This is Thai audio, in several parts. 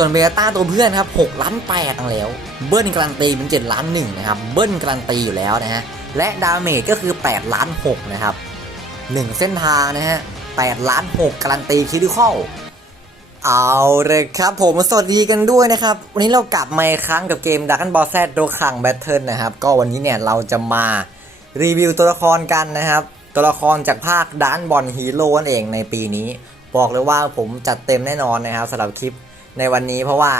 ส่วนเบต้าตัวเพื่อนครับ6ล้าน8ตั้งแล้ว เบิ้ลการันตีเป็น7ล้าน1นะครับเบิ้ลการันตีอยู่แล้วนะฮะและดาเมจก็คือ8ล้าน6นะครับ1 เส้นทางนะฮะ8ล้าน6การันตีคิดิคอลเอาเลยครับผมสวัสดีกันด้วยนะครับ วันนี้เรากลับมาอีกครั้งกับเกม Dragon Ball Z โดคังแบทเทิลนะครับ ก็วันนี้เนี่ยเราจะมารีวิวตัวละครกันนะครับ ตัวละครจากภาคดานบอลฮีโร่นั่นเองในปีนี้ บอกเลยว่าผมจัดเต็มแน่นอนนะครับสำหรับคลิป ในวันนี้เพราะว่า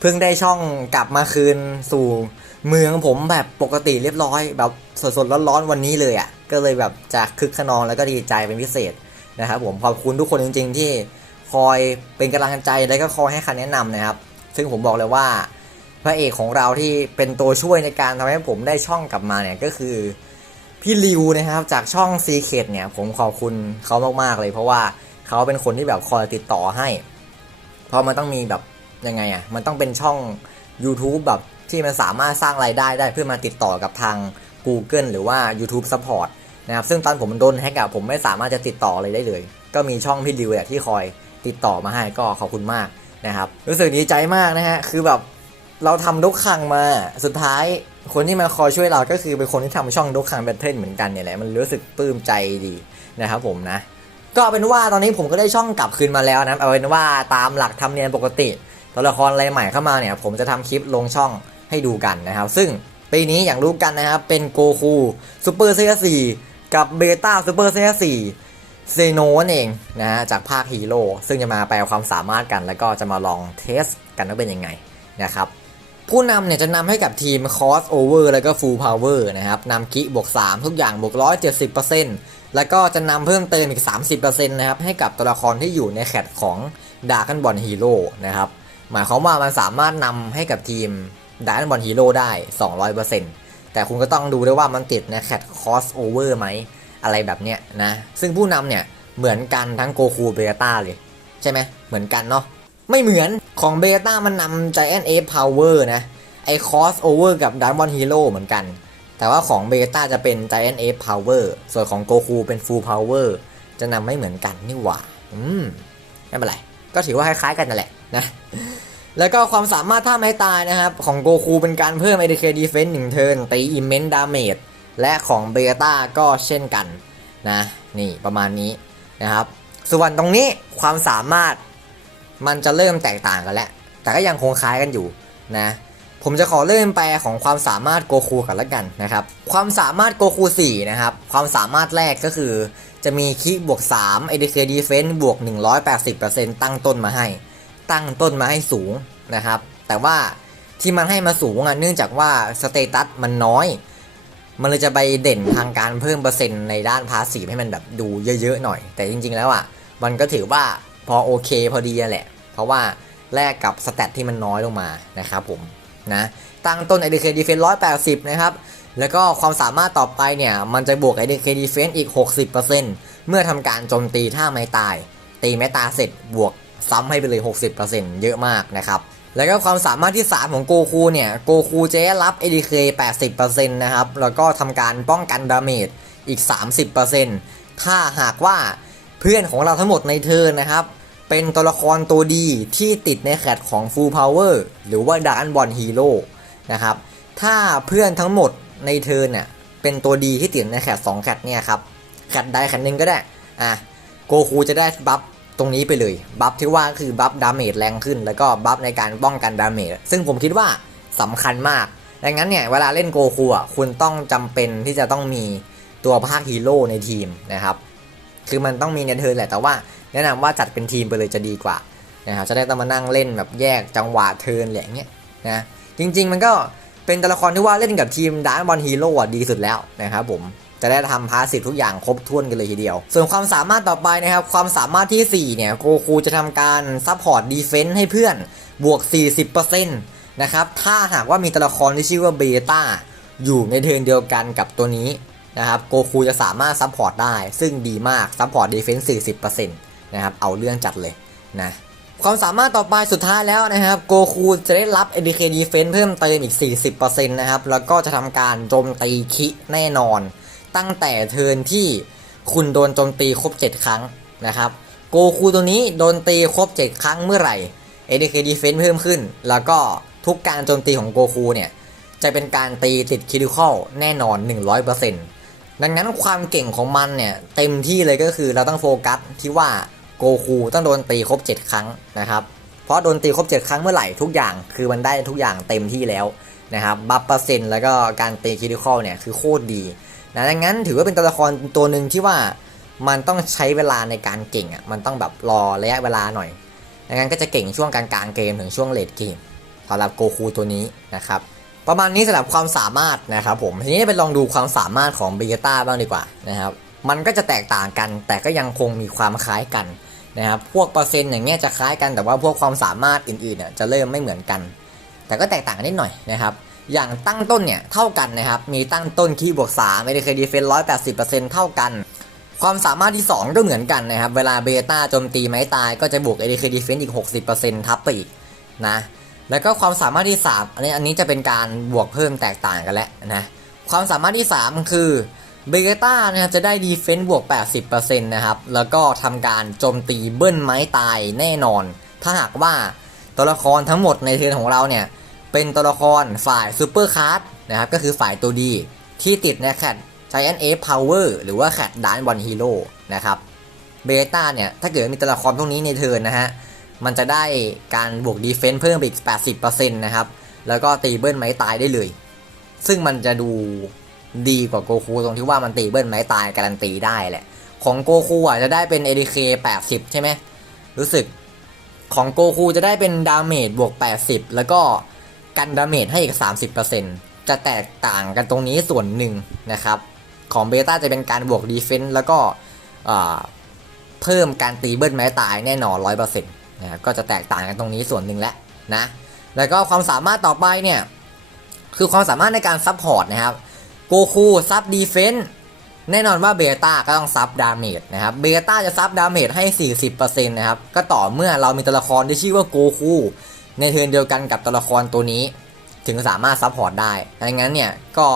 เพิ่งได้ช่องกลับมาคืนสู่เมืองผมแบบปกติเรียบร้อย แบบสดๆร้อนๆวันนี้เลยอะ่ะ ก็เลยแบบจะคึกขนองแล้วก็ดีใจเป็นพิเศษนะครับผมขอบคุณทุกคนจริง ๆ ที่คอยเป็นกำลังใจและก็คอยให้คำแนะนำนะครับ ซึ่งผมบอกเลยว่า พระเอกของเราที่เป็นตัวช่วยในการทำให้ผมได้ช่องกลับมาเนี่ยก็คือพี่ริวนะครับจากช่องซีเคดเนี่ยผมขอบคุณเขามากๆเลย เพราะว่าเขาเป็นคนที่แบบคอยติดต่อให้ เพราะมันต้องมีแบบยังไงอะ่ะมันต้องเป็นช่อง YouTube แบบที่มันสามารถสร้างรายได้ได้เพื่อมาติดต่อกับทาง Google หรือว่า YouTube Support นะครับซึ่งตอนผมโดนแฮกอะผมไม่สามารถจะติดต่ออะไรได้เลย ก็มีช่องพี่ริวเนี่ยที่คอยติดต่อมาให้ก็ขอบคุณมากนะครับรู้สึกดีใจมากนะฮะคือแบบเราทำดกคังมาสุดท้ายคนที่มาคอยช่วยเราก็คือเป็นคนที่ทำช่องดกคังแบทเทิลเหมือนกันเนี่ยแหละมันรู้สึกปลื้มใจดีนะครับผมนะ ก็เป็นว่าตอนนี้ผมก็ได้ช่องกลับคืนมาแล้วนะเอาเป็นว่าตามหลักธรรมเนียมปกติตัวละครอะไรใหม่เข้ามาเนี่ย ผมจะทำคลิปลงช่องให้ดูกันนะครับ ซึ่งปีนี้อย่างรู้กันนะครับ เป็นโกคูซูเปอร์เซียสี่กับเบต้าซูเปอร์เซียสี่เซโนนเองนะฮะจากภาคฮีโร่ซึ่งจะมาแปลความสามารถกัน แล้วก็จะมาลองเทสกันว่าเป็นยังไงนะครับผู้นำเนี่ยจะนำให้กับทีม Cross Over แล้วก็ Full Power นะครับนำกิบวก 3 ทุกอย่างบวก 170% แล้วก็จะนำเพิ่มเติมอีก 30%นะครับให้กับตัวละครที่อยู่ในแคตของ d a r k บอลฮีโร่นะครับหมายความว่ามันสามารถนำให้กับทีม d a r k บอลฮีโร่ได้ 200%แต่คุณก็ต้องดูด้วยว่ามันติดในแคต Cross Over ไหมอะไรแบบเนี้ยนะซึ่งผู้นำเนี่ยเหมือนกันทั้งโกคูเบต้าเลย ใช่ไหมเหมือนกันเนาะไม่เหมือนของเบต้ามันนำ Giant Ape Power นะไอ้ Cross Over กับ Diamond Hero เหมือนกัน แต่ว่าของเบต้าจะเป็น Giant Ape Power ส่วนของโกคูเป็น Full Power จะนำไม่เหมือนกันนี่หว่า อืม ไม่เป็นไร ก็ถือว่าคล้ายๆกันนั่นแหละนะ แล้วก็ความสามารถท่าไม้ตายนะครับ ของโกคูเป็นการเพิ่ม ADK Defense 1 turn ตี Immense Damage และของเบต้าก็เช่นกันนะ นี่ประมาณนี้นะครับ ส่วนตรงนี้ความสามารถมันจะเริ่มแตกต่างกันแล้ว แต่ก็ยังคงคล้ายกันอยู่นะ ผมจะขอเริ่มแปลของความสามารถโกคูกันละกันนะครับ ความสามารถโกคู4นะครับ ความสามารถแรกก็คือจะมีคิบวก3 ADK Defense บวก 180%ตั้งต้นมาให้ ตั้งต้นมาให้สูงนะครับ แต่ว่าที่มันให้มาสูงอะเนื่องจากว่าสเตตัสมันน้อย มันเลยจะไปเด่นทางการเพิ่มเปอร์เซ็นต์ในด้านพาสซีฟให้มันแบบดูเยอะๆหน่อย แต่จริง ๆ แล้วอะมันก็ถือว่าพอโอเคพอดีอะแหละ เพราะว่าแลกกับสแตทที่มันน้อยลงมานะครับผม นะตั้งต้น ADK Defense 180นะครับ แล้วก็ความสามารถต่อไปเนี่ย มันจะบวก ADK Defense อีก 60%เมื่อทำการโจมตีท่าไม้ตาย ตีไม้ตาเสร็จบวกซ้ำให้ไปเลย 60%เยอะมากนะครับแล้วก็ความสามารถที่ 3 ของโกคูเนี่ยโกคูจะได้รับ ADK 80%นะครับ แล้วก็ทำการป้องกันดาเมจอีก 30%ถ้าหากว่าเพื่อนของเราทั้งหมดในเทิร์นนะครับ เป็นตัวละครตัวดีที่ติดในแคตของ Full Power หรือว่าดานบอลฮีโร่นะครับ ถ้าเพื่อนทั้งหมดในเทิร์นเนี่ยเป็นตัวดีที่ติดในแคต2แคตเนี่ยครับแคตใดแคตหนึ่งก็ได้ อะโกคูจะได้บัฟตรงนี้ไปเลย บัฟที่ว่าคือบัฟดาเมจแรงขึ้น แล้วก็บัฟในการป้องกันดาเมจ ซึ่งผมคิดว่าสำคัญมาก ดังนั้นเนี่ยเวลาเล่นโกคูอะคุณต้องจำเป็นที่จะต้องมีตัวภาคฮีโร่ในทีมนะครับ คือมันต้องมีในเทิร์แหละแต่ว่า แนะนำว่าจัดเป็นทีมไปเลยจะดีกว่านะครับจะได้ต้องมานั่งเล่นแบบแยกจังหวะเทิร์นอะไรอย่างเงี้ยนะจริง ๆ มันก็เป็นตัวละครที่ว่าเล่นกับทีมดาร์บอลฮีโร่ดีสุดแล้วนะครับผมจะได้ทำพาสซีฟทุกอย่างครบถ้วนกันเลยทีเดียว ส่วนความสามารถต่อไปนะครับ ความสามารถที่ 4 เนี่ยโกคูจะทำการซัพพอร์ตดีเฟนส์ให้เพื่อนบวก 40%นะครับ ถ้าหากว่ามีตัวละครที่ชื่อว่าเบต้าอยู่ในเทิร์นเดียวกันกับตัวนี้ นะครับโกคูจะสามารถซัพพอร์ตได้ ซึ่งดีมากซัพพอร์ตดีเฟนส์40%นะครับเอาเรื่องจัดเลยนะความสามารถต่อไปสุดท้ายแล้วนะครับโกคูจะได้รับ ADK Defense เพิ่มเติมอีก 40%นะครับแล้วก็จะทำการโจมตีคิแน่นอน ตั้งแต่เทิร์นที่คุณโดนโจมตีครบ 7 ครั้งนะครับโกคูตัวนี้โดนตีครบ 7 ครั้งเมื่อไหร่ ADK Defense เพิ่มขึ้น แล้วก็ทุกการโจมตีของโกคูเนี่ย จะเป็นการตีติดคิดิคอลแน่นอน 100% ดังนั้นความเก่งของมันเนี่ยเต็มที่เลยก็คือเราต้องโฟกัสที่ว่าโกคูต้องโดนตีครบ 7 ครั้งนะครับเพราะโดนตีครบ 7 ครั้งเมื่อไหร่ทุกอย่างคือมันได้ทุกอย่างเต็มที่แล้วนะครับบัฟเปอร์เซ็นต์แล้วก็การตีคิดิคอลเนี่ยคือโคตรดีนะดังนั้นถือว่าเป็นตัวละครตัวหนึ่งที่ว่ามันต้องใช้เวลาในการเก่งอะมันต้องแบบรอระยะเวลาหน่อยดังนั้นก็จะเก่งช่วงกลางๆเกมถึงช่วงเลดเกมสำหรับโกคูตัวนี้นะครับ ประมาณนี้สำหรับความสามารถนะครับผมทีนี้ไปลองดูความสามารถของเบต้าบ้างดีกว่านะครับมันก็จะแตกต่างกัน แต่ก็ยังคงมีความคล้ายกันนะครับพวกเปอร์เซ็นต์อย่างเงี้ยจะคล้ายกันแต่ว่าพวกความสามารถอื่นๆเนี่ยจะเริ่มไม่เหมือนกัน แต่ก็แตกต่างกันนิดหน่อยนะครับอย่างตั้งต้นเนี่ยเท่ากันนะครับมีตั้งต้นคีย์บวก3 ADK Defense 180%เปอร์เซ็นต์เท่ากันความสามารถที่ 2 ก็เหมือนกันนะครับ เวลาเบต้าโจมตีไม้ตายก็จะบวก ADK Defense อีก 60%ทับไปอีกนะ แล้วก็ความสามารถที่ 3 อันนี้อันนี้จะเป็นการบวกเพิ่มแตกต่างกันแล้วนะความสามารถที่ 3 คือเบต้านะครับจะได้ดีเฟนต์บวก 80%นะครับ แล้วก็ทำการโจมตีเบิ้ลไม้ตายแน่นอน ถ้าหากว่าตัวละครทั้งหมดในเทิร์นของเราเนี่ย เป็นตัวละครฝ่ายซูเปอร์คาร์ดนะครับ ก็คือฝ่ายตัวดี ที่ติดในแคด Giant Ape Power หรือว่าแคดดานบอลฮีโร่นะครับเบต้าเนี่ย ถ้าเกิดมีตัวละครพวกนี้ในเทิร์นนะฮะ มันจะได้การบวกดีเฟนส์เพิ่มไปอีก 80%นะครับ แล้วก็ตีเบิ้ลไม้ตายได้เลย ซึ่งมันจะดูดีกว่าโกคูตรงที่ว่ามันตีเบิ้ลไม้ตายการันตีได้แหละ ของโกคูอะจะได้เป็น ADK 80 ใช่ไหม รู้สึกของโกคูจะได้เป็นดาเมจบวก 80 แล้วก็กันดาเมจให้อีก 30%จะแตกต่างกันตรงนี้ส่วนหนึ่งนะครับ ของเบต้าจะเป็นการบวกดีเฟนส์แล้วก็เพิ่มการตีเบิ้ลไม้ตายแน่นอน 100% นะก็จะแตกต่างกันตรงนี้ส่วนหนึ่งแล้วนะแล้วก็ความสามารถต่อไปเนี่ยคือความสามารถในการซับพอร์ตนะครับโกคูซับดีเฟนส์แน่นอนว่าเบต้าก็ต้องซับดาเมจนะครับเบต้าจะซับดาเมจให้ 40%นะครับก็ต่อเมื่อเรามีตัวละครที่ชื่อว่าโกคูในเทิร์นเดียวกันกับตัวละครตัวนี้ ถึงสามารถซับพอร์ตได้ดังนั้นเนี่ยก็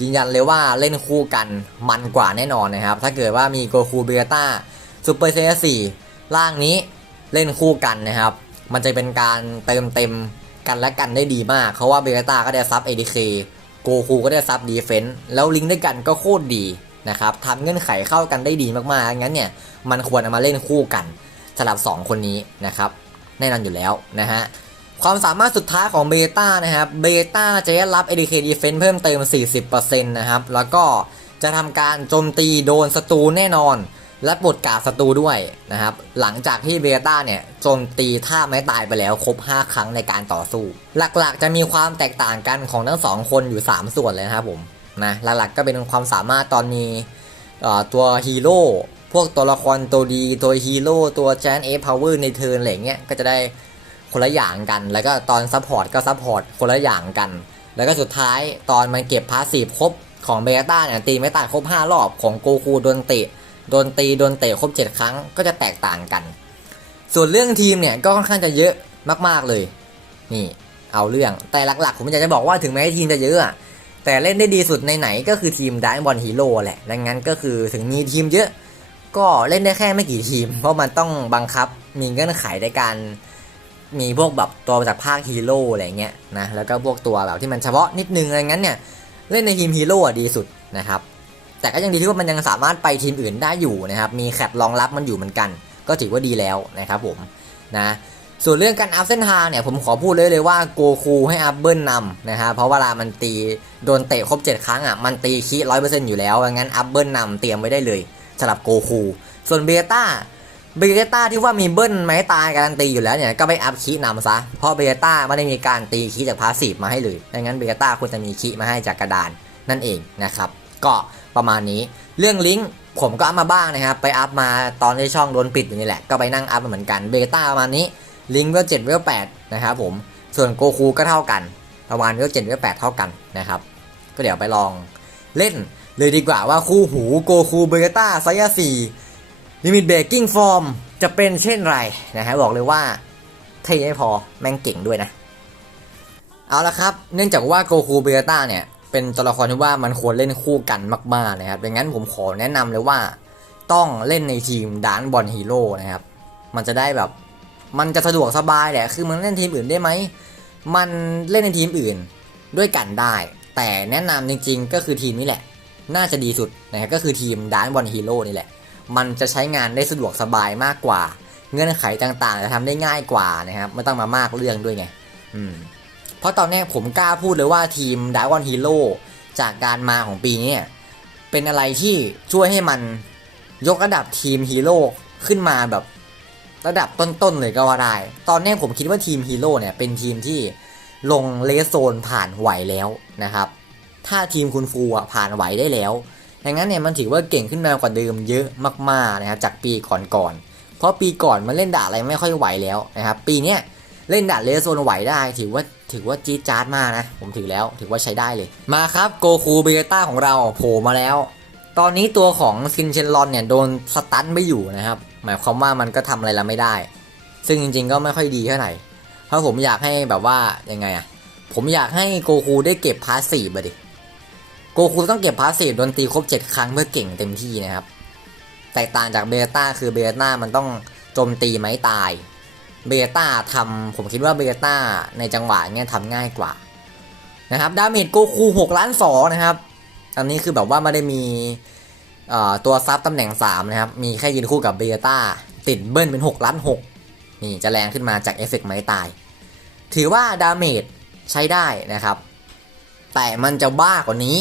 ยืนยันเลยว่าเล่นคู่กันมันกว่าแน่นอนนะครับ ถ้าเกิดว่ามีโกคูเบต้าซูเปอร์เซสสี่ร่างนี้ เล่นคู่กันนะครับ มันจะเป็นการเติมเต็มกันและกันได้ดีมากเพราะว่าเบต้าก็ได้ซับ ADK โกคูก็ได้ซับดีเฟนต์แล้วลิงก์ด้วยกันก็โคตรดีนะครับทำเงื่อนไขเข้ากันได้ดีมากๆงั้นเนี่ยมันควรเอามาเล่นคู่กันสำหรับ 2 คนนี้นะครับแน่นอนอยู่แล้วนะฮะความสามารถสุดท้ายของเบต้านะครับเบต้าจะได้รับ ADK Defense เพิ่มเติม 40%นะครับ แล้วก็จะทำการโจมตีโดนศัตรูแน่นอน และปลดกาศัตรูด้วยนะครับ หลังจากที่เบต้าเนี่ยโจมตีท่าไม้ตายไปแล้วครบ 5 ครั้งในการต่อสู้ หลักๆ จะมีความแตกต่างกันของทั้งสองคนอยู่ 3 ส่วนเลยนะครับผมนะหลักๆก็เป็นความสามารถตอนมีตัวฮีโร่พวกตัวละครตัวดีตัวฮีโร่ตัวแจนเอฟพาวเวอร์ในเทิร์นอะไรเงี้ยก็จะได้คนละอย่างกัน แล้วก็ตอนซัพพอร์ตก็ซัพพอร์ตคนละอย่างกัน แล้วก็สุดท้ายตอนมันเก็บพาสีฟครบของเบต้าเนี่ยตีไม่ตายครบ 5 รอบของโกคูโดนเตะ โดนตีโดนเตะครบ 7 ครั้งก็จะแตกต่างกัน ส่วนเรื่องทีมเนี่ยก็ค่อนข้างจะเยอะมากๆเลย นี่เอาเรื่องแต่หลักๆ ผมอยากจะบอกว่าถึงแม้ทีมจะเยอะแต่เล่นได้ดีสุดในไหนก็คือทีมด a บอลฮีโร่แหละ ดังนั้นก็คือถึงมีทีมเยอะ ก็เล่นได้แค่ไม่กี่ทีม เพราะมันต้องบังคับมีเงื่อนไขในการมีพวกแบบตัวจากภาคฮีโร่อะไรเงี้ยนะแล้วก็พวกตัวแบบที่มันเฉพาะนิดนึงอะไรงั้นเนี่ย เล่นในทีมฮีโร่ดีสุดนะครับ แต่ก็ยังดีที่ว่ามันยังสามารถไปทีมอื่นได้อยู่นะครับ มีแคปรองรับมันอยู่เหมือนกัน ก็ถือว่าดีแล้วนะครับผมนะส่วนเรื่องการอัพเส้นทางเนี่ยผมขอพูดเลยเลยว่าโกคูให้อัพเบิลนำนะครับเพราะเวลามันตีโดนเตะครบ 7 ครั้งอะมันตีคีร้อยเปอร์เซ็นต์อยู่แล้วงั้นอัพเบิลนำเตรียมไว้ได้เลยสำหรับโกคูส่วนเบต้าเบต้าที่ว่ามีเบิ้ลไม้ตายการันตีอยู่แล้วเนี่ยก็ไปอัพคีนำซะเพราะเบต้าไม่ได้มีการตีคีจากพาสซีฟมาให้เลยดังนั้นเบต้าควรจะมีคีมาให้จากกระดานนั่นเองนะครับ ก็ประมาณนี้ เรื่องลิงก์ผมก็อัพมาบ้างนะครับ ไปอัพมาตอนที่ช่องโดนปิดอยู่นี่แหละ ก็ไปนั่งอัพมาเหมือนกัน เบต้าประมาณนี้ ลิงก์เวลเจ็ดเวลแปดนะครับผม ส่วนโกคูก็เท่ากัน ประมาณเวลเจ็ดเวลแปดเท่ากันนะครับ ก็เดี๋ยวไปลองเล่นเลยดีกว่าว่าคู่หูโกคูเบต้าไซยาสี่ลิมิตเบรกกิ้งฟอร์มจะเป็นเช่นไรนะฮะบอกเลยว่าเท่ไม่พอแม่งเก่งด้วยนะ เอาละครับ เนื่องจากว่าโกคูเบต้าเนี่ย เป็นตัวละครที่ว่ามันควรเล่นคู่กันมากๆนะครับดังนั้นผมขอแนะนำเลยว่า ต้องเล่นในทีมดานบอลฮีโร่นะครับ มันจะได้แบบมันจะสะดวกสบายแหละ คือมันเล่นทีมอื่นได้ไหม มันเล่นในทีมอื่นด้วยกันได้ แต่แนะนำจริงๆ ก็คือทีมนี้แหละ น่าจะดีสุดนะครับก็คือทีมดานบอลฮีโร่นี่แหละ มันจะใช้งานได้สะดวกสบายมากกว่า เงื่อนไขต่างๆ จะทำได้ง่ายกว่านะครับ ไม่ต้องมามากเรื่องด้วยไง อืม เพราะตอนนี้ผมกล้าพูดเลยว่าทีมดาวอนฮีโร่จากการมาของปีนี้เนี่ยเป็นอะไรที่ช่วยให้มันยกระดับทีมฮีโร่ขึ้นมาแบบระดับต้นๆเลยก็ว่าได้ ตอนนี้ผมคิดว่าทีมฮีโร่เนี่ยเป็นทีมที่ลงเลสโซนผ่านไหวแล้วนะครับ ถ้าทีมคุณฟูอะผ่านไหวได้แล้วดังนั้นเนี่ยมันถือว่าเก่งขึ้นมากว่าเดิมเยอะมากๆนะครับจากปีก่อนๆ เพราะปีก่อนมันเล่นด่าอะไรไม่ค่อยไหวแล้วนะครับปีเนี้ยเล่นด่าเลสโซนไหวได้ถือว่า ถือว่าจี๊ดจ๊าดมากนะ ผมถือแล้วถือว่าใช้ได้เลย มาครับโกคูเบต้าของเราโผล่มาแล้ว ตอนนี้ตัวของซินเชนลอนเนี่ยโดนสตันไม่อยู่นะครับ หมายความว่ามันก็ทำอะไรเราไม่ได้ ซึ่งจริงๆก็ไม่ค่อยดีเท่าไหร่ เพราะผมอยากให้แบบว่ายังไงอะผมอยากให้โกคูได้เก็บพาสซีฟอะดิโกคูต้องเก็บพาสซีฟโดนตีครบ 7 ครั้งเพื่อเก่งเต็มที่นะครับ แตกต่างจากเบต้าคือเบต้ามันต้องโจมตีไม้ตาย เบต้าทำผมคิดว่าเบต้าในจังหวะเนี้ยทำง่ายกว่านะครับดาเมจโกคู6ล้าน2นะครับ อันนี้คือแบบว่าไม่ได้มีตัวซับตำแหน่ง 3 นะครับ มีแค่ยืนคู่กับเบต้าติดเบิ้ลเป็น 6 ล้าน 6 นี่จะแรงขึ้นมาจากเอฟเฟกไม้ตาย ถือว่าดาเมจใช้ได้นะครับ แต่มันจะบ้ากว่านี้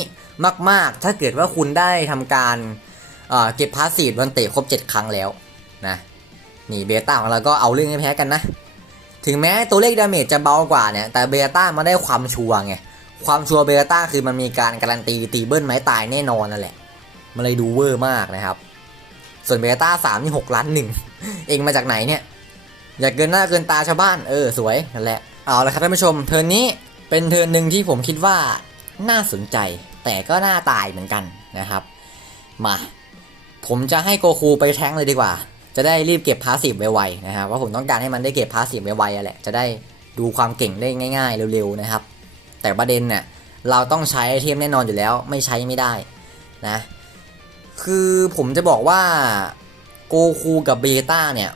มาก ๆ ถ้าเกิดว่าคุณได้ทำการเอ่อเก็บพาสซีฟวันเตะครบ 7 ครั้งแล้วนะ นี่เบต้าของเราก็เอาเรื่องให้แพ้กันนะ ถึงแม้ตัวเลขดาเมจจะเบากว่าเนี่ย แต่เบต้ามันได้ความชัวร์ไง ความชัวร์เบต้าคือมันมีการการันตีตีเบิ้ลไม้ตายแน่นอนนั่นแหละ มันเลยดูเวอร์มากนะครับ ส่วนเบต้าสามนี่หกล้านหนึ่ง เองมาจากไหนเนี่ย อย่าเกินหน้าเกินตาชาวบ้าน เออสวยนั่นแหละ เอาละครับท่านผู้ชม เทิร์นนี้เป็นเทิร์นหนึ่งที่ผมคิดว่าน่าสนใจ แต่ก็น่าตายเหมือนกันนะครับ มา ผมจะให้โกคูไปแท้งเลยดีกว่า จะได้รีบเก็บพาสซีฟไวๆนะครับว่าะผมต้องการให้มันได้เก็บพาสซีฟไวๆแหละจะได้ดูความเก่งได้ง่าย ๆ เร็วๆนะครับ แต่ประเด็นเนี่ยเราต้องใช้ไอเทมแน่นอนอยู่แล้วไม่ใช้ไม่ได้นะคือผมจะบอกว่าโกคูกับเบต้าเนี่ย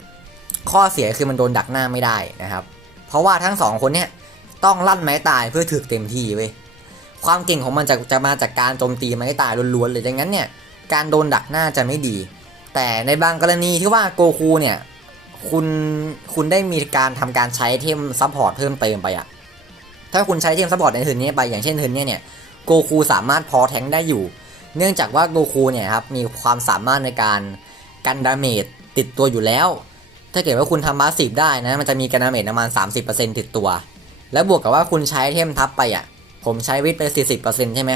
ข้อเสียคือมันโดนดักหน้าไม่ได้นะครับ เพราะว่าทั้งสองคนเนี่ยต้องลั่นไม้ตายเพื่อถึกเต็มที่เว้ยความเก่งของมันจะจะมาจากการโจมตีไม้ตายล้วนๆเลยดังนั้นเนี่ยการโดนดักหน้าจะไม่ดี แต่ในบางกรณีที่ว่าโกคูเนี่ยคุณคุณได้มีการทำการใช้เทมซัพพอร์ตเพิ่มเติมไปอะถ้าคุณใช้เทมซัพพอร์ตในเทิร์นนี้ไปอย่างเช่นเทิร์นนี้เนี่ยโกคูสามารถพอแทงได้อยู่ เนื่องจากว่าโกคูเนี่ยครับมีความสามารถในการกันดาเมจติดตัวอยู่แล้ว ถ้าเกิดว่าคุณทำบาสซีฟได้นะมันจะมีกันดาเมจประมาณ 30%ติดตัว แล้วบวกกับว่าคุณใช้เทมทับไปอะผมใช้วิทย์ไป40%ใช่ไหม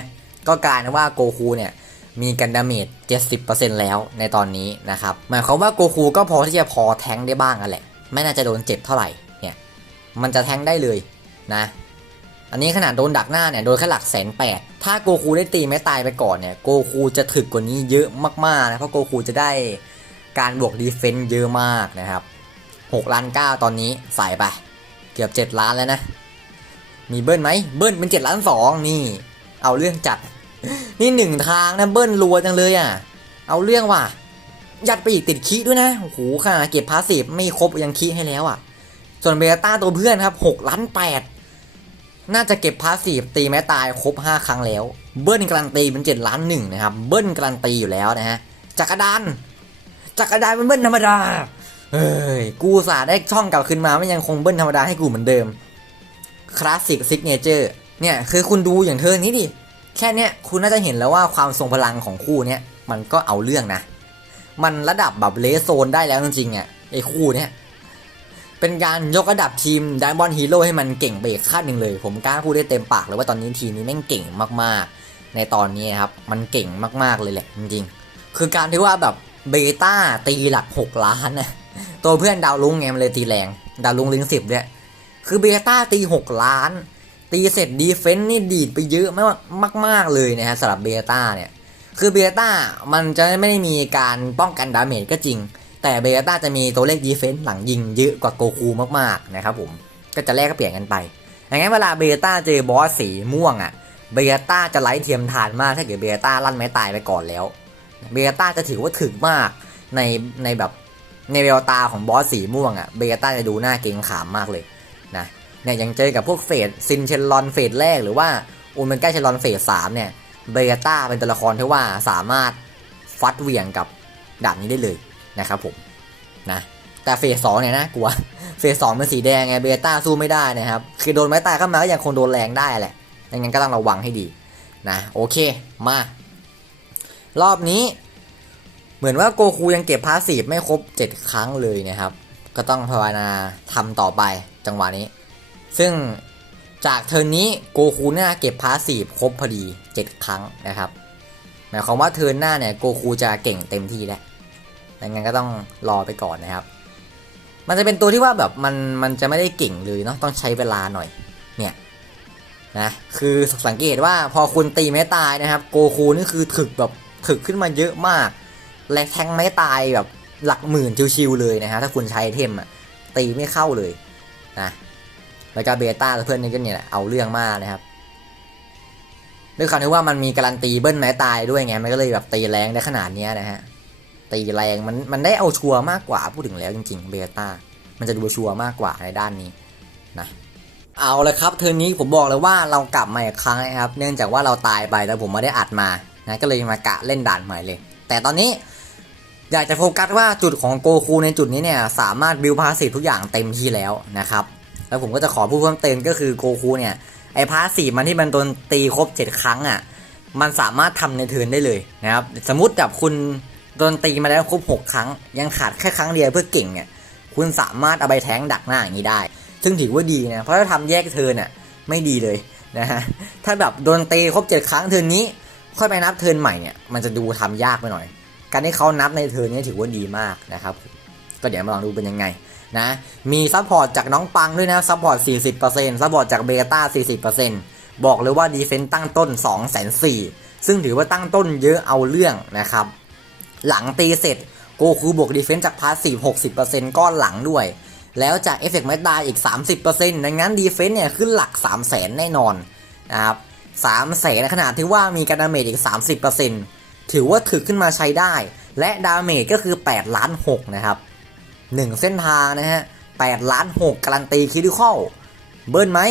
ก็กลายเป็นว่าโกคูเนี่ย มีกันดาเมจ70%แล้วในตอนนี้นะครับ หมายความว่าโกคูก็พอที่จะพอแทงได้บ้างกันแหละ ไม่น่าจะโดนเจ็บเท่าไหร่ เนี่ย มันจะแทงได้เลยนะ อันนี้ขนาดโดนดักหน้าเนี่ยโดนแค่หลักแสนแปด ถ้าโกคูได้ตีไม่ตายไปก่อนเนี่ย โกคูจะถึกกว่านี้เยอะมากๆนะ เพราะโกคูจะได้การบวกดีเฟนต์เยอะมากนะครับ6ล้าน9ตอนนี้ใส่ไป เกือบ 7 ล้านแล้วนะ มีเบิ้ลไหมเบิ้ลเป็น 7 ล้าน 2 นี่ เอาเรื่องจัด นี่หนึ่งทางนะเบิ้ลรัวจังเลยอะ เอาเรื่องว่ะ ยัดไปอีกติดคีด้วยนะ โอ้โหค่ะ เก็บพาสซีฟไม่ครบยังคีให้แล้วอะ ส่วนเบต้าตัวเพื่อนครับ6ล้าน8น่าจะเก็บพาสซีฟตีแม้ตายครบ 5 ครั้งแล้ว เบิ้ลการันตีเป็น7ล้านหนึ่งนะครับ เบิ้ลการันตีอยู่แล้วนะฮะจักรดานจักรดานเป็นเบิ้ลธรรมดาเฮ้ยกูสาได้ช่องกลับขึ้นมาไม่ยังคงเบิ้ลธรรมดาให้กูเหมือนเดิมคลาสสิกซิกเนเจอร์เนี่ยคือคุณดูอย่างเธอนี้ดิ แค่เนี้ยคุณน่าจะเห็นแล้วว่าความทรงพลังของคู่เนี้ยมันก็เอาเรื่องนะ มันระดับแบบเลสโซนได้แล้วจริงๆอะไอ้คู่เนี้ยเป็นการยกระดับทีมไดมอนด์ฮีโร่ให้มันเก่งไปอีกขั้นหนึ่งเลย ผมกล้าพูดได้เต็มปากเลยว่าตอนนี้ทีมนี้แม่งเก่งมากๆ ในตอนนี้ครับ มันเก่งมากๆเลยแหละจริงๆ คือการที่ว่าแบบเบต้าตีหลัก 6 ล้านนะตัวเพื่อนดาวลุงไงมันเลยตีแรง ดาวลุงลิงสิบเนี่ย คือเบต้าตี 6 ล้าน ตีเสร็จดีเฟนต์นี่ดีดไปเยอะมากมากๆเลยนะฮะสำหรับเบต้าเนี่ย คือเบต้ามันจะไม่ได้มีการป้องกันดาเมจก็จริง แต่เบต้าจะมีตัวเลขดีเฟนต์หลังยิงเยอะกว่าโกคูมากๆนะครับผมก็จะแลกก็เปลี่ยนกันไปอย่างงั้นเวลาเบต้าเจอบอสสีม่วงอะ่ะเบต้าจะไล่เทียมทานมากถ้าเกิดเบต้าลั่นไม้ตายไปก่อนแล้วเบต้าจะถือว่าถึกมากในในแบบในแววตาของบอสสีม่วงอะเบต้าจะดูหน้าเกรงขามมากเลย เนี่ยยังเจอกับพวกเฟสซินเชลลอนเฟสแรกหรือว่าอุลเมนก้าเชลลอนเฟสสามเนี่ยเบต้าเป็นตัวละครที่ว่าสามารถฟัดเหวี่ยงกับดาบนี้ได้เลยนะครับผมนะแต่เฟสสองเนี่ยนะกลัวเฟสสองเป็นสีแดงไงเบต้าสู้ไม่ได้นะครับคือโดนไม้ตายเข้ามาก็ยังคงโดนแรงได้แหละดังนั้นก็ต้องระวังให้ดีนะโอเคมารอบนี้ เหมือนว่าโกคูยังเก็บพาสีไม่ครบ 7 ครั้งเลยนะครับ ก็ต้องภาวนาทำต่อไปจังหวะนี้ ซึ่งจากเทิร์นนี้โกคูน่าเก็บพาสซีฟครบพอดี 7 ครั้งนะครับ หมายความว่าเทิร์นหน้าเนี่ยโกคูจะเก่งเต็มที่แล้วดังนั้นก็ต้องรอไปก่อนนะครับ มันจะเป็นตัวที่ว่าแบบมันมันจะไม่ได้เก่งเลยเนาะต้องใช้เวลาหน่อยเนี่ยนะคือสังเกตว่าพอคุณตีไม่ตายนะครับโกคูนี่คือถึกแบบถึกขึ้นมาเยอะมาก และแทงไม่ตายแบบหลักหมื่นชิวๆเลยนะฮะถ้าคุณใช้เทมอะตีไม่เข้าเลยนะ แล้วก็เบต้ากับเพื่อนนี่ก็เนี่ยเอาเรื่องมากนะครับด้วยความที่ว่ามันมีการันตีเบิ้ลไม้ตายด้วยไงมันก็เลยแบบตีแรงได้ขนาดนี้นะฮะตีแรงมันมันได้เอาชัวร์มากกว่าพูดถึงแล้วจริงๆเบต้ามันจะดูชัวร์มากกว่าในด้านนี้นะเอาเลยครับเทอร์นนี้ผมบอกเลยว่าเรากลับมาอีกครั้งนะครับ เนื่องจากว่าเราตายไปแล้วผมไม่ได้อัดมานะก็เลยมากะเล่นด่านใหม่เลย แต่ตอนนี้อยากจะโฟกัสว่าจุดของโกคูในจุดนี้เนี่ยสามารถบิวพาสซีทุกอย่างเต็มที่แล้วนะครับ แล้วผมก็จะขอพูดเพิ่มเติมก็คือโกคูเนี่ยไอพาสซีฟมันที่มันโดนตีครบ 7 ครั้งอะมันสามารถทำในเทิร์นได้เลยนะครับสมมติแบบคุณโดนตีมาแล้วครบ 6 ครั้ง ยังขาดแค่ครั้งเดียวเพื่อเก่งเนี่ยคุณสามารถเอาไปแทงดักหน้าอย่างนี้ได้ ซึ่งถือว่าดีนะเพราะถ้าทำแยกเทิร์นอะไม่ดีเลยนะฮะถ้าแบบโดนตีครบ 7 ครั้งเทิร์นนี้ ค่อยไปนับเทิร์นใหม่เนี่ยมันจะดูทำยากไปหน่อย การที่เขานับในเทิร์นนี้ถือว่าดีมากนะครับก็เดี๋ยวมาลองดูเป็นยังไง นะมีซัพพอร์ตจากน้องปังด้วยนะซัพพอร์ต 40%ซัพพอร์ตจากเบต้า 40%บอกเลยว่าดีเฟนต์ตั้งต้น 2 4 0 0 0ซึ่งถือว่าตั้งต้นเยอะเอาเรื่องนะครับ หลังตีเสร็จโกคูบวกดีเฟนต์จากพาสซีฟ60%ก้อนหลังด้วย แล้วจากเอฟเฟกต์ไมตาอีก 30%ดังนั้นดีเฟนต์เนี่ยขึ้นหลัก 3 0 0 0 0 0แน่นอนนะครับ3 0 0 0 0 0ขนาดที่ว่ามีการดาเมจอีก 30%ถือว่าถือขึ้นมาใช้ได้ และดาเมจก็คือ 8 ล้าน 6 นะครับ 1 เส้นทางนะฮะ8ล้าน6การันตีคิดิคอลเบิ้ลไหม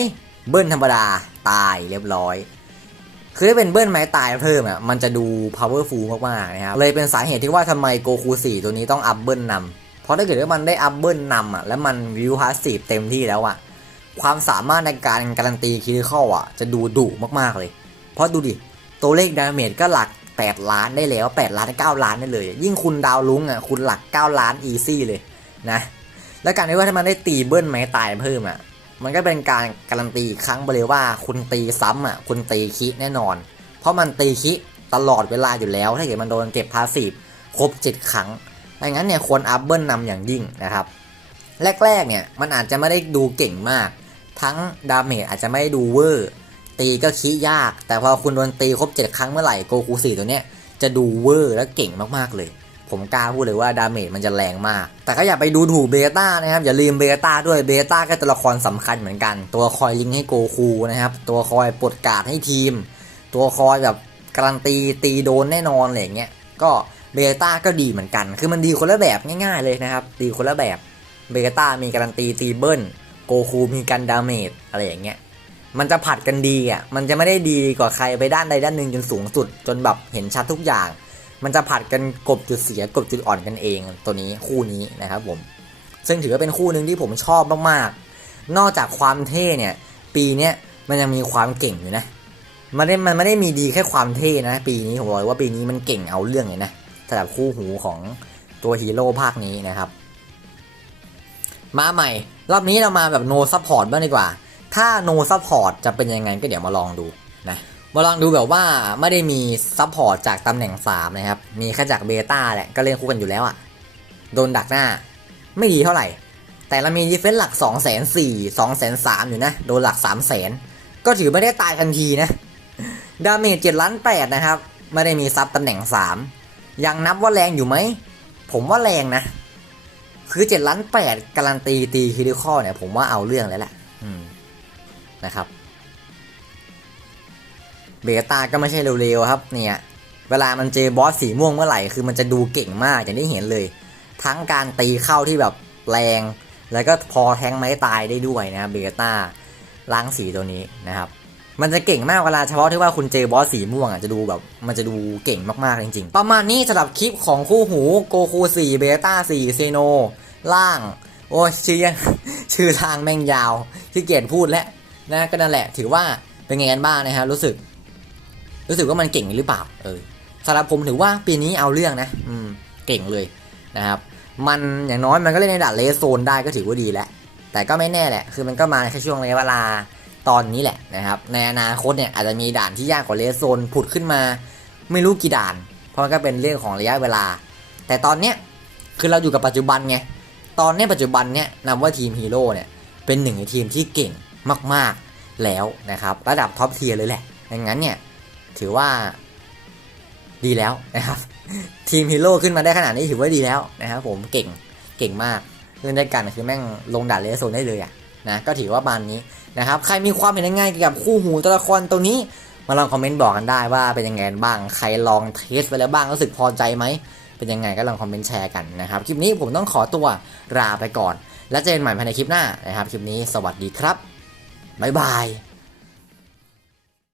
เบิ้ลธรรมดา ตายเรียบร้อย คือถ้าเป็นเบิ้ลไม้ตายเพิ่มอะมันจะดู powerful มากๆนะครับ เลยเป็นสาเหตุที่ว่าทำไมโกคู4ตัวนี้ต้องอัพเบิ้ลนำเพราะถ้าเกิดว่ามันได้อัพเบิ้ลนำอะแล้วมันวิวพาสซีฟเต็มที่แล้วอะความสามารถในการการันตีคิดิคอลอะจะดูดุมากๆเลย เพราะดูดิ ตัวเลขดาเมจก็หลัก 8 ล้านได้แล้ว 8 ล้าน 9 ล้านได้เลย ยิ่งคุณดาวลุงอะคุณหลัก 9 ล้านอีซี่เลย นะ แล้วการที่ว่าถ้ามันได้ตีเบิ้ลไม้ตายเพิ่มอะ มันก็เป็นการการันตีครั้งไปเลยว่าคุณตีซ้ำอะ คุณตีคิแน่นอน เพราะมันตีคิตลอดเวลาอยู่แล้ว ถ้าเกิดมันโดนเก็บพาสีฟครบ 7 ครั้งดังนั้นเนี่ยควรอัพเบิ้ลนำอย่างยิ่งนะครับ แรกๆเนี่ยมันอาจจะไม่ได้ดูเก่งมาก ทั้งดาเมจอาจจะไม่ได้ดูเวอร์ตีก็ขี้ยาก แต่พอคุณโดนตีครบ 7 ครั้งเมื่อไหร่โกคู4ตัวเนี้ยจะดูเวอร์และเก่งมากๆเลย ผมกล้าพูดเลยว่าดาเมจมันจะแรงมาก แต่ก็อย่าไปดูถูกเบต้านะครับ อย่าลืมเบต้าด้วยเบต้าก็ตัวละครสำคัญเหมือนกัน ตัวคอยลิงให้โกคูนะครับ ตัวคอยปลดกาดให้ทีม ตัวคอยแบบการันตีตีโดนแน่นอนอะไรเงี้ย ก็เบต้าก็ดีเหมือนกัน คือมันดีคนละแบบง่ายๆเลยนะครับ ดีคนละแบบเบต้ามีการันตีตีเบิ้ลโกคูมีกันดาเมจอะไรอย่างเงี้ยมันจะผัดกันดีอะ มันจะไม่ได้ดีกว่าใครไปด้านใดด้านหนึ่งจนสูงสุด จนแบบเห็นชัดทุกอย่าง มันจะผัดกันกบจุดเสียกบจุดอ่อนกันเองตัวนี้คู่นี้นะครับผม ซึ่งถือว่าเป็นคู่หนึ่งที่ผมชอบมากๆ นอกจากความเท่เนี่ย ปีเนี้ยมันยังมีความเก่งอยู่นะมันได้มันไม่ได้มีดีแค่ความเท่นะ ปีนี้ผมบอกเลยว่าปีนี้มันเก่งเอาเรื่องเลยนะสำหรับคู่หูของตัวฮีโร่ภาคนี้นะครับ มาใหม่ รอบนี้เรามาแบบโนซัพพอร์ตบ้างดีกว่า ถ้าโนซัพพอร์ตจะเป็นยังไงก็เดี๋ยวมาลองดูนะ มาลองดูแบบว่าไม่ได้มีซัพพอร์ตจากตำแหน่ง 3 นะครับ มีแค่จากเบต้าแหละ ก็เล่นคู่กันอยู่แล้วอะ่ะโดนดักหน้า ไม่ดีเท่าไหร่ แต่เรามีดีเฟนส์หลัก 2 4 0 0 0 0 2 3 0 0อยู่นะ โดนหลัก 3 0 0 0 0 ก็ถือไม่ได้ตายทันทีนะ ดาเมจ7ล้าน8นะครับ ไม่ได้มีซับตำแหน่ง 3 ยังนับว่าแรงอยู่ไหม ผมว่าแรงนะ คือ7ล้าน8การันตีตีคิริคอเนี่ยผมว่าเอาเรื่องแล้วแหละนะครับ เบต้าก็ไม่ใช่เร็วๆครับเนี่ยเวลามันเจอบอสสีม่วงเมื่อไหร่คือมันจะดูเก่งมากอย่างที่เห็นเลย ทั้งการตีเข้าที่แบบแรง แล้วก็พอแทงไม้ตายได้ด้วยนะครับเบต้าล้างสีตัวนี้นะครับ มันจะเก่งมากเวลาเฉพาะที่ว่าคุณเจอบอสสีม่วงอะจะดูแบบมันจะดูเก่งมากๆจริงๆ ประมาณนี้สำหรับคลิปของคู่หูโกคู4เบต้า4เซโนล่าง โอ้ยชื่อยังชื่อทางแม่งยาวที่เกียจพูดแล้วนะก็นั่นแหละถือว่าเป็นไงกันบ้างนะครับรู้สึก รู้สึกว่ามันเก่งหรือเปล่า เออสำหรับผมถือว่าปีนี้เอาเรื่องนะ อืม เก่งเลยนะครับ มันอย่างน้อยมันก็เล่นในด่านเลสโซนได้ก็ถือว่าดีแล้ว แต่ก็ไม่แน่แหละ คือมันก็มาในแค่ช่วงระยะเวลาตอนนี้แหละนะครับ ในอนาคตเนี่ยอาจจะมีด่านที่ยากกว่าเลสโซนผุดขึ้นมา ไม่รู้กี่ด่าน เพราะก็เป็นเรื่องของระยะเวลา แต่ตอนเนี้ยคือเราอยู่กับปัจจุบันไง ตอนนี้ปัจจุบันเนี่ยนำว่าทีมฮีโร่เนี่ยเป็นหนึ่งในทีมที่เก่งมากๆแล้วนะครับ ระดับท็อปเทียร์เลยแหละดังนั้นเนี่ย ถือว่าดีแล้วนะครับ ทีมฮีโร่ขึ้นมาได้ขนาดนี้ถือว่าดีแล้วนะครับผมเก่งเก่งมากเล่นได้กันคือแม่งลงด่านเลสโซนได้เลยอะนะก็ถือว่าบานนี้นะครับใครมีความเห็นยังไงเกี่ยวกับคู่หูตัวละครตัวนี้มาลองคอมเมนต์บอกกันได้ว่าเป็นยังไงบ้างใครลองเทสไปแล้วบ้างรู้สึกพอใจไหมเป็นยังไงก็ลองคอมเมนต์แชร์กันนะครับคลิปนี้ผมต้องขอตัวลาไปก่อน แล้วเจอกันใหม่ภายในคลิปหน้านะครับคลิปนี้สวัสดีครับบ๊ายบาย